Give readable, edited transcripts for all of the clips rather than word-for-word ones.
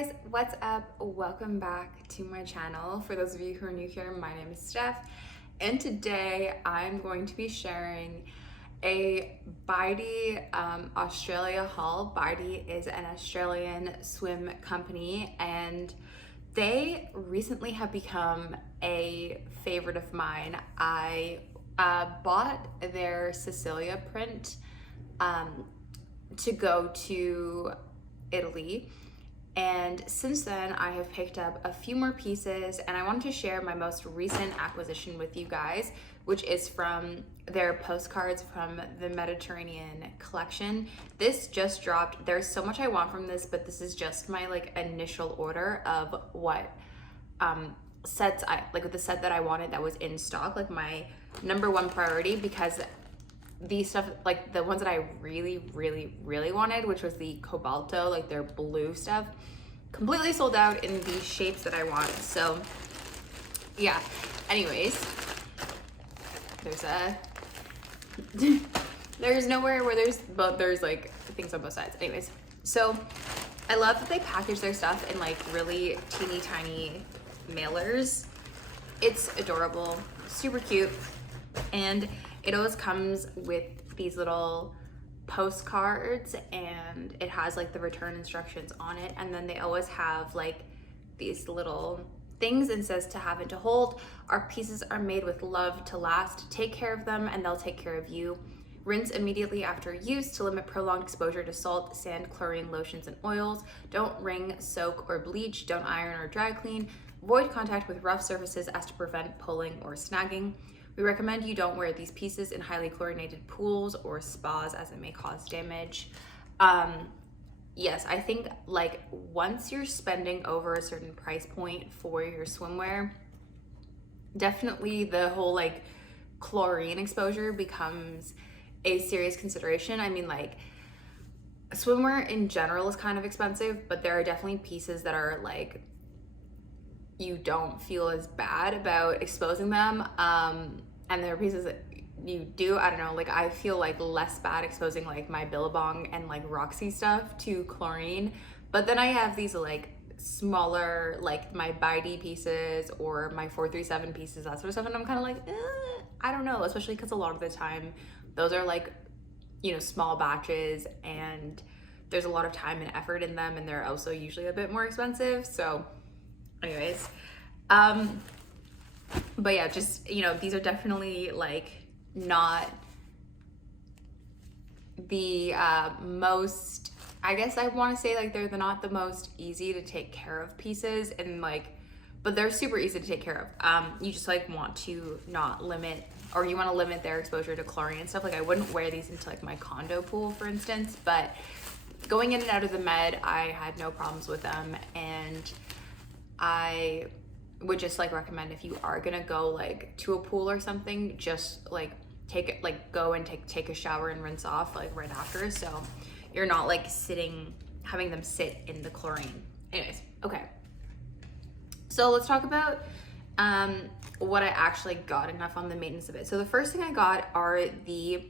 guys, what's up? Welcome back to my channel. For those of you who are new here, my name is Steph, and today I'm going to be sharing a Bydee Australia haul. Bydee is an Australian swim company, and they recently have become a favorite of mine. I bought their Sicilia print to go to Italy, and since then I have picked up a few more pieces, and I wanted to share my most recent acquisition with you guys, which is from their Postcards from the Mediterranean collection. This just dropped. There's so much I want from this, but this is just my initial order of what sets I the set that I wanted that was in stock, my number one priority, because these stuff, the ones that I really wanted, which was the cobalto, their blue stuff, completely sold out in the shapes that I want. So yeah, anyways, there's nowhere where there's things on both sides. Anyways, so I love that they package their stuff in really teeny tiny mailers. It's adorable, super cute, and it always comes with these little postcards, and it has the return instructions on it, and then they always have these little things and says to have and to hold. Our pieces are made with love to last. Take care of them and they'll take care of you. Rinse immediately after use to limit prolonged exposure to salt, sand, chlorine, lotions, and oils. Don't wring, soak, or bleach. Don't iron or dry clean. Avoid contact with rough surfaces as to prevent pulling or snagging. We recommend you don't wear these pieces in highly chlorinated pools or spas as it may cause damage. Yes, I think once you're spending over a certain price point for your swimwear, definitely the whole chlorine exposure becomes a serious consideration. I mean, swimwear in general is kind of expensive, but there are definitely pieces that are you don't feel as bad about exposing them, and there are pieces that you do, I don't know, I feel less bad exposing my Billabong and Roxy stuff to chlorine. But then I have these smaller, my Bydee pieces or my 437 pieces, that sort of stuff, and I'm kind of I don't know, especially because a lot of the time those are small batches, and there's a lot of time and effort in them, and they're also usually a bit more expensive. So anyways, but yeah, just these are definitely not the most, I guess I want to say they're not the most easy to take care of pieces, and but they're super easy to take care of. You just want to not limit, or you want to limit their exposure to chlorine and stuff. I wouldn't wear these into my condo pool, for instance, but going in and out of the med, I had no problems with them, and I would just recommend, if you are gonna go to a pool or something, just take it, go and take a shower and rinse off right after, so you're not having them sit in the chlorine. Anyways, okay, so let's talk about what I actually got enough on the maintenance of it. So the first thing I got are the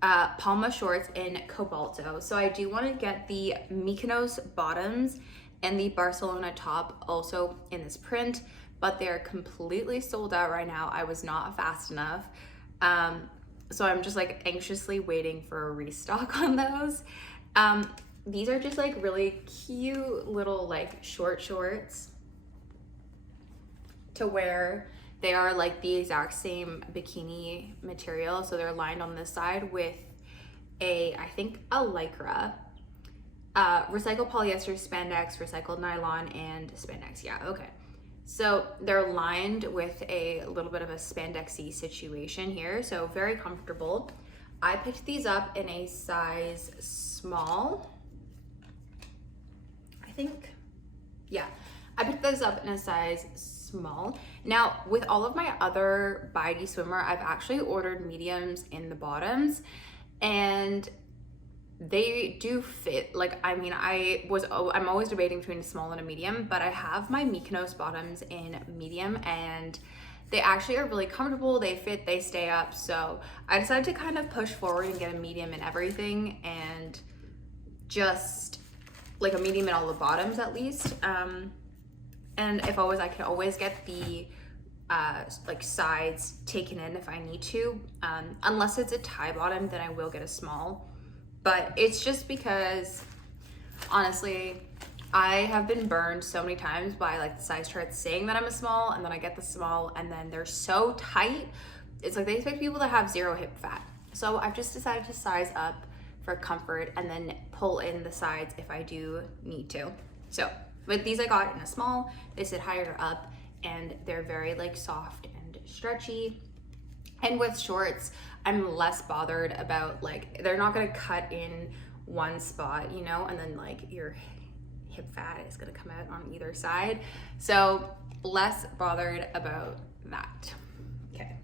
Palma shorts in cobalto. So I do want to get the Mykonos bottoms and the Barcelona top also in this print, but they're completely sold out right now. I was not fast enough. So I'm just anxiously waiting for a restock on those. These are just really cute little short shorts to wear. They are the exact same bikini material. So they're lined on this side with I think a Lycra. Recycled polyester, spandex, recycled nylon, and spandex. Yeah, okay. So they're lined with a little bit of a spandexy situation here, so very comfortable. I picked these up in a size small, I think. Yeah, I picked those up in a size small. Now, with all of my other Bydee swimwear, I've actually ordered mediums in the bottoms, and they do fit. I'm always debating between a small and a medium, but I have my Mykonos bottoms in medium, and they actually are really comfortable. They fit, they stay up. So I decided to kind of push forward and get a medium in everything, and just like a medium in all the bottoms at least. And if always, I can always get the like sides taken in if I need to. Unless it's a tie bottom, then I will get a small. But it's just because, honestly, I have been burned so many times by like the size charts saying that I'm a small, and then I get the small, and then they're so tight. It's like they expect people to have 0 hip fat. So I've just decided to size up for comfort and then pull in the sides if I do need to. So with these I got in a small, they sit higher up and they're very like soft and stretchy. And with shorts, I'm less bothered about like, they're not gonna cut in one spot, you know, and then like your hip fat is gonna come out on either side. So less bothered about that. Okay.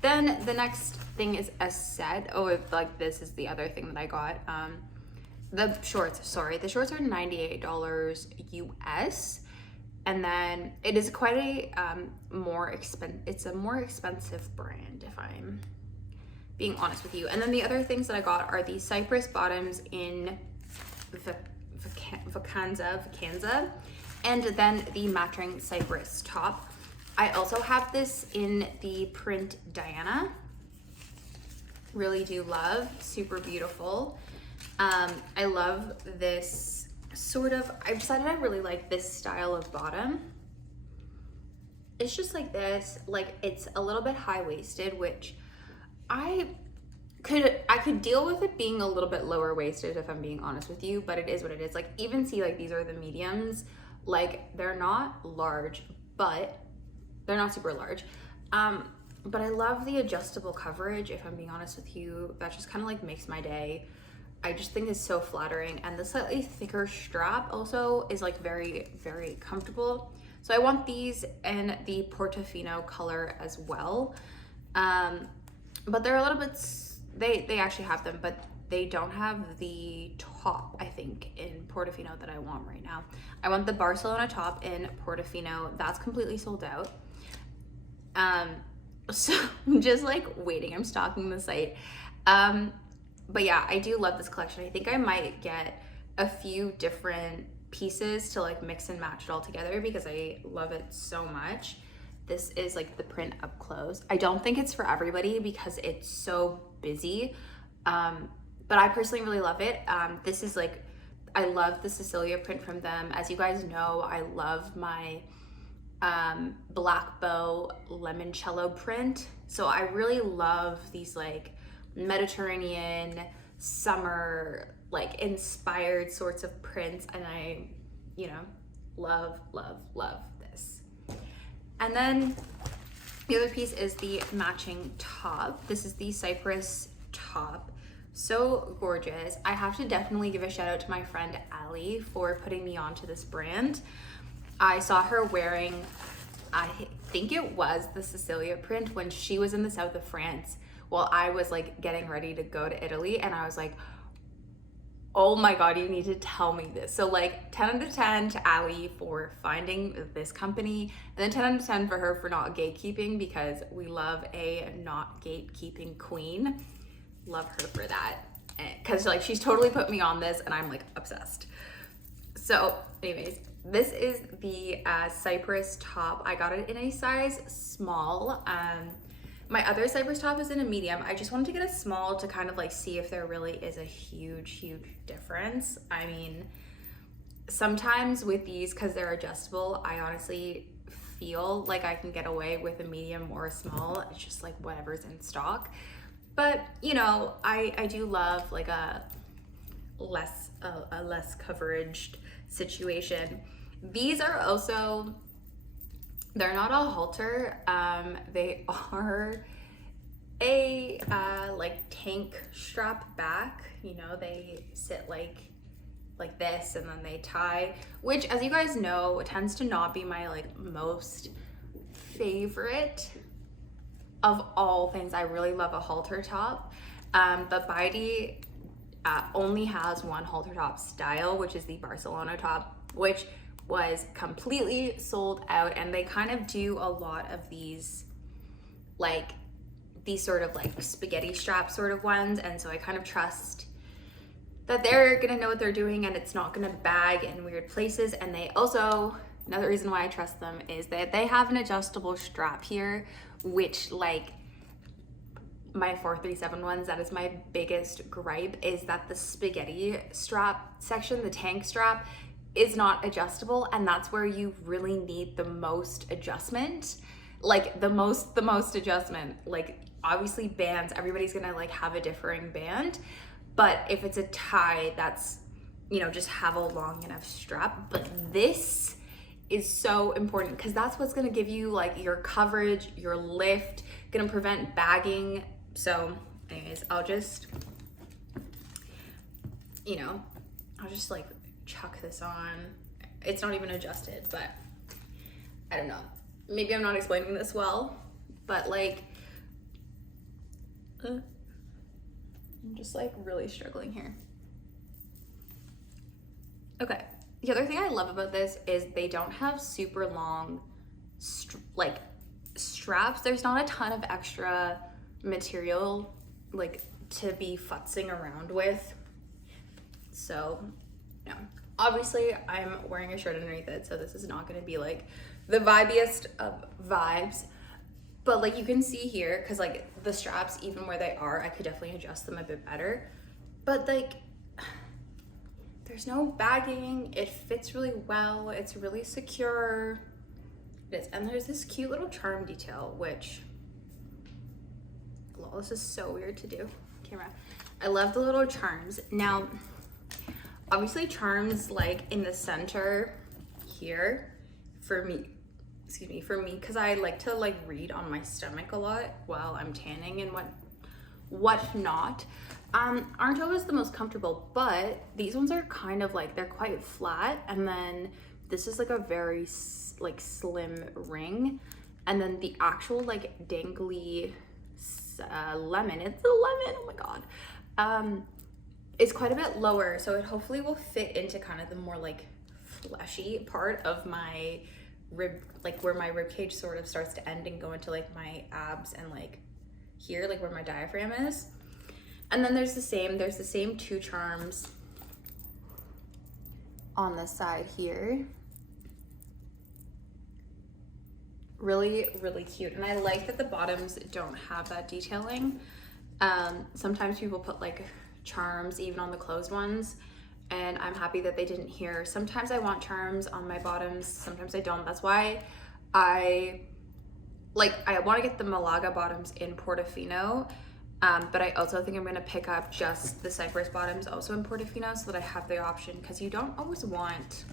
Then the next thing is a set. Oh, like this is the other thing that I got. The shorts are $98 US. And then it is quite a it's a more expensive brand if I'm being honest with you. And then the other things that I got are the Cypress bottoms in Vacanza, and then the matching Cypress top. I also have this in the print Diana. Really do love, super beautiful. I love this sort of, I've decided I really like this style of bottom. It's just like this, like it's a little bit high-waisted, which I could deal with it being a little bit lower waisted if I'm being honest with you, but it is what it is. Like even see, like these are the mediums, like they're not large, but they're not super large. But I love the adjustable coverage, if I'm being honest with you. That just kind of like makes my day. I just think it's so flattering, and the slightly thicker strap also is like very, very comfortable. So I want these in the Portofino color as well. But they're a little bit, they actually have them, but they don't have the top, I think, in Portofino that I want right now. I want the Barcelona top in Portofino. That's completely sold out. So I'm just like waiting, I'm stalking the site. But yeah, I do love this collection. I think I might get a few different pieces to like mix and match it all together because I love it so much. This is like the print up close. I don't think it's for everybody because it's so busy. But I personally really love it. This is like, I love the Cecilia print from them. As you guys know, I love my black bow limoncello print. So I really love these like Mediterranean summer like inspired sorts of prints, and I, you know, love this. And then the other piece is the matching top. This is the Cypress top. So gorgeous. I have to definitely give a shout out to my friend Ali for putting me onto this brand. I saw her wearing, I think it was the Cecilia print when she was in the south of France while I was like getting ready to go to Italy, and I was like, oh my God, you need to tell me this. So like 10 out of 10 to Ali for finding this company, and then 10 out of 10 for her for not gatekeeping, because we love a not gatekeeping queen. Love her for that. Cause like she's totally put me on this and I'm like obsessed. So anyways, this is the Cypress top. I got it in a size small. My other Cypress top is in a medium. I just wanted to get a small to kind of like see if there really is a huge difference. I mean, sometimes with these, cause they're adjustable, I honestly feel like I can get away with a medium or a small. It's just like whatever's in stock. But you know, I do love like a less coveraged situation. These are also, they're not a halter. They are a like tank strap back. You know, they sit like this and then they tie, which as you guys know tends to not be my like most favorite of all things. I really love a halter top, but Bydee only has one halter top style, which is the Barcelona top, which was completely sold out. And they kind of do a lot of these sort of like spaghetti strap sort of ones, and so I kind of trust that they're gonna know what they're doing and it's not gonna bag in weird places. And they also, another reason why I trust them is that they have an adjustable strap here, which like my 437 ones, that is my biggest gripe, is that the spaghetti strap section, the tank strap, is not adjustable, and that's where you really need the most adjustment, like the most adjustment. Like obviously bands, everybody's gonna like have a differing band, but if it's a tie, that's, you know, just have a long enough strap. But this is so important because that's what's gonna give you like your coverage, your lift, gonna prevent bagging. So anyways, I'll just, you know, I'll just like chuck this on. It's not even adjusted, but I don't know. Maybe I'm not explaining this well, but like, I'm just like really struggling here. Okay. The other thing I love about this is they don't have super long straps. There's not a ton of extra material like to be futzing around with. So, no. Obviously, I'm wearing a shirt underneath it, so this is not going to be like the vibiest of vibes. But like you can see here, because like the straps, even where they are, I could definitely adjust them a bit better. But like, there's no bagging. It fits really well. It's really secure. It is. And there's this cute little charm detail, which, lol, this is so weird to do. Camera. I love the little charms. Now, obviously charms like in the center here for me, because I like to like read on my stomach a lot while I'm tanning and whatnot. Aren't always the most comfortable, but these ones are kind of like, they're quite flat, and then this is like a very like slim ring, and then the actual like dangly lemon, it's a lemon, oh my god, it's quite a bit lower, so it hopefully will fit into kind of the more like fleshy part of my rib, like where my rib cage sort of starts to end and go into like my abs and like here, like where my diaphragm is. And then there's the same two charms on the side here. Really, really cute. And I like that the bottoms don't have that detailing. Sometimes people put like charms even on the closed ones, and I'm happy that they didn't here. Sometimes I want charms on my bottoms, sometimes I don't. That's why I want to get the Malaga bottoms in Portofino, but I also think I'm going to pick up just the Cypress bottoms also in Portofino so that I have the option, because you don't always want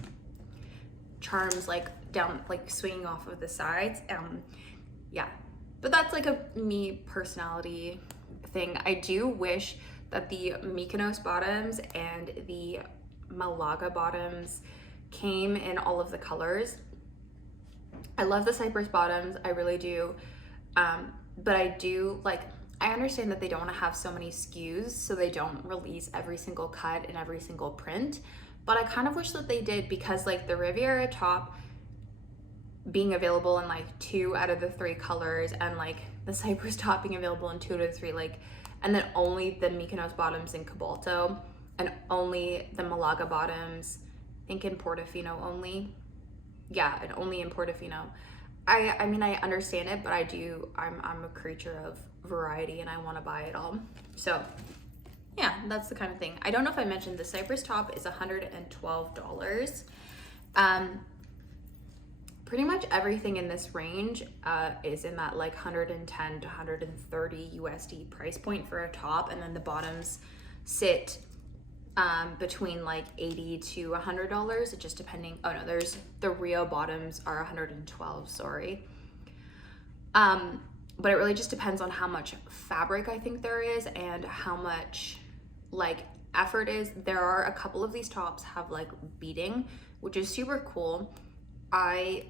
charms like down, like swinging off of the sides. Yeah, but that's like a me personality thing. I do wish that the Mykonos bottoms and the Malaga bottoms came in all of the colors. I love the Cypress bottoms, I really do, but I do like, I understand that they don't want to have so many SKUs, so they don't release every single cut and every single print, but I kind of wish that they did, because like the Riviera top being available in like 2 out of the 3 colors, and like the Cypress top being available in 2 out of the 3, like, and then only the Mykonos bottoms in cobalto, and only the Malaga bottoms, I think in Portofino only. Yeah, and only in Portofino. I mean, I understand it, but I'm a creature of variety and I want to buy it all. So yeah, that's the kind of thing. I don't know if I mentioned the Cypress top is $112. Pretty much everything in this range is in that like 110 to 130 USD price point for a top, and then the bottoms sit between like $80 to $100. It just depending. Oh no, there's the Rio bottoms are 112. Sorry. But it really just depends on how much fabric I think there is and how much like effort is. There are a couple of these tops have like beading, which is super cool. I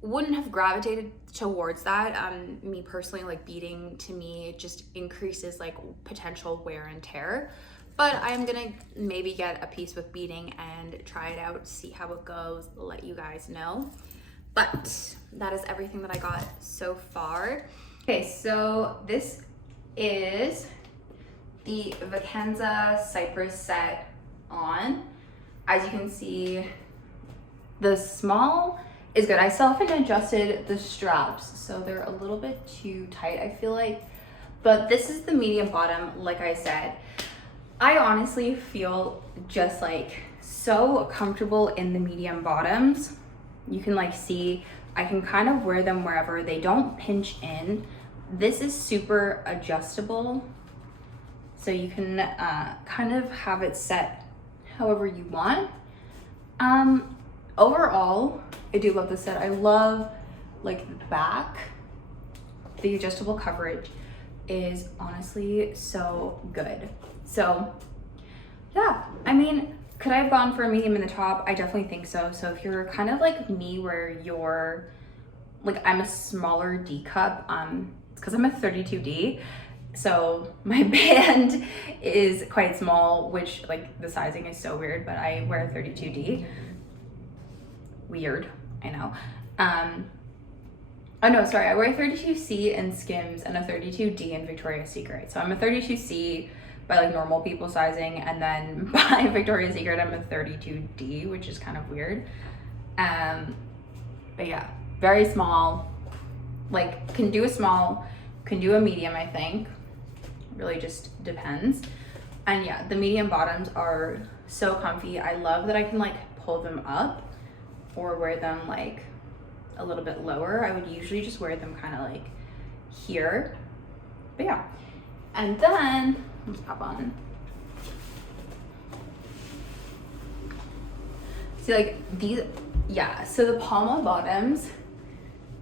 wouldn't have gravitated towards that. Me personally, like beading to me just increases like potential wear and tear, but I'm gonna maybe get a piece with beading and try it out, see how it goes, let you guys know. But that is everything that I got so far. Okay, so this is the Vacanza Cypress set on. As you can see, the small is good. I still haven't adjusted the straps, so they're a little bit too tight, I feel like. But this is the medium bottom, like I said. I honestly feel just like so comfortable in the medium bottoms. You can like see, I can kind of wear them wherever. They don't pinch in. This is super adjustable, so you can kind of have it set however you want. Overall, I do love this set. I love like the back. The adjustable coverage is honestly so good. So yeah, I mean, could I have gone for a medium in the top? I definitely think so. So if you're kind of like me, where you're like, I'm a smaller D cup, it's because I'm a 32D. So my band is quite small, which like the sizing is so weird, but I wear a 32D. Weird, I know. Oh no, sorry, I wear a 32C in Skims and a 32D in Victoria's Secret. So I'm a 32C by like normal people sizing, and then by Victoria's Secret I'm a 32D, which is kind of weird. But yeah, very small. Like, can do a small, can do a medium, I think. Really just depends. And yeah, the medium bottoms are so comfy. I love that I can like pull them up or wear them like a little bit lower. I would usually just wear them kind of like here, but yeah. And then let's pop on. See, like these, yeah, so the Palma bottoms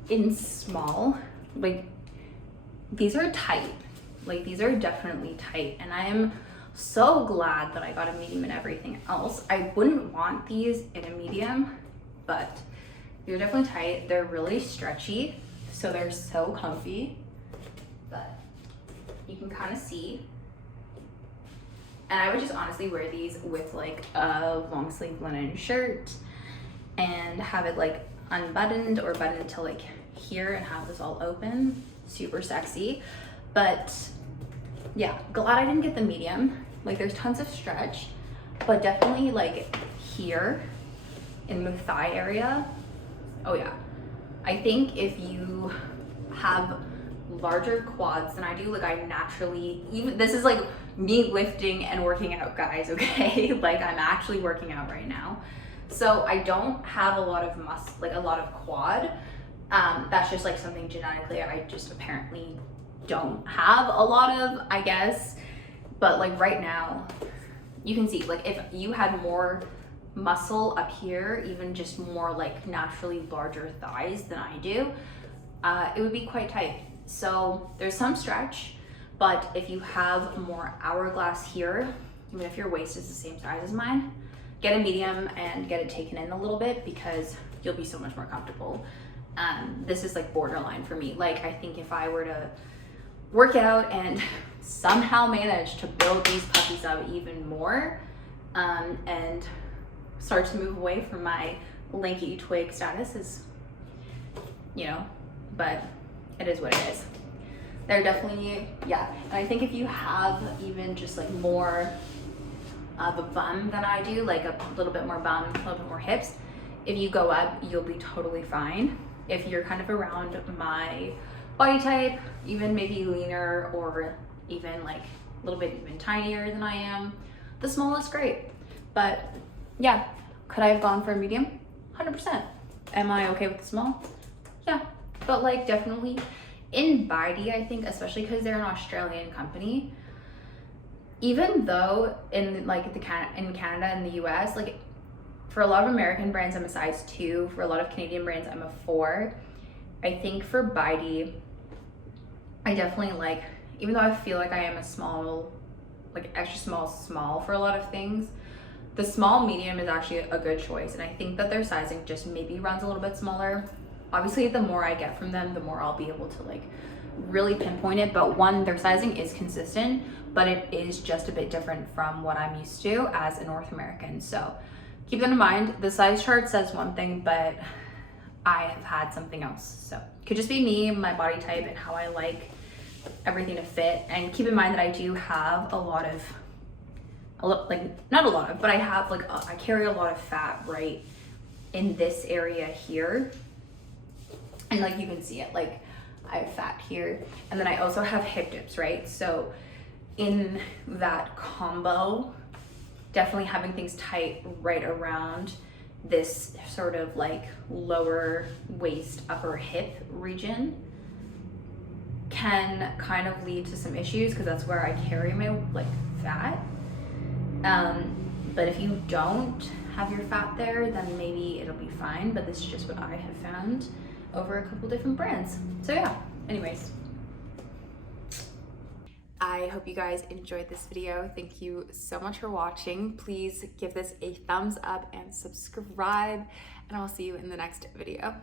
in small, like these are tight. Like these are definitely tight, and I am so glad that I got a medium and everything else. I wouldn't want these in a medium, but they're definitely tight. They're really stretchy, so they're so comfy. But you can kind of see. And I would just honestly wear these with like a long sleeve linen shirt and have it like unbuttoned or buttoned to like here and have this all open. Super sexy. But yeah, glad I didn't get the medium. Like there's tons of stretch, but definitely like here in the thigh area. Oh yeah. I think if you have larger quads than I do, like I naturally, even this is like me lifting and working out, guys, okay? Like I'm actually working out right now. So I don't have a lot of muscle, like a lot of quad. That's just like something genetically I just apparently don't have a lot of, I guess. But like right now, you can see like if you had more muscle up here, even just more like naturally larger thighs than I do, it would be quite tight. So there's some stretch, but if you have more hourglass here, even if your waist is the same size as mine, get a medium and get it taken in a little bit because you'll be so much more comfortable. This is like borderline for me. Like I think if I were to work out and somehow manage to build these puppies up even more, and start to move away from my lanky twig status, is, you know, but it is what it is. They're definitely, yeah. And I think if you have even just like more of a bum than I do, like a little bit more bum, a little bit more hips, if you go up, you'll be totally fine. If you're kind of around my body type, even maybe leaner or even like a little bit even tinier than I am, the small is great. But yeah, could I have gone for a medium? 100%. Am I okay with the small? Yeah, but like definitely in Bydee, I think, especially because they're an Australian company, even though in like in Canada and the US, like for a lot of American brands, I'm a size 2. For a lot of Canadian brands, I'm a 4. I think for Bydee, I definitely like, even though I feel like I am a small, like extra small for a lot of things, the small medium is actually a good choice. And I think that their sizing just maybe runs a little bit smaller. Obviously, the more I get from them, the more I'll be able to like really pinpoint it. But one, their sizing is consistent, but it is just a bit different from what I'm used to as a North American. So keep that in mind. The size chart says one thing, but I have had something else. So it could just be me, my body type, and how I like everything to fit. And keep in mind that I do have not a lot of, but I have I carry a lot of fat right in this area here. And like you can see it, like I have fat here. And then I also have hip dips, right? So in that combo, definitely having things tight right around this sort of like lower waist, upper hip region can kind of lead to some issues because that's where I carry my like fat. But if you don't have your fat there, then maybe it'll be fine. But this is just what I have found over a couple different brands. So yeah, anyways. I hope you guys enjoyed this video. Thank you so much for watching. Please give this a thumbs up and subscribe, and I'll see you in the next video.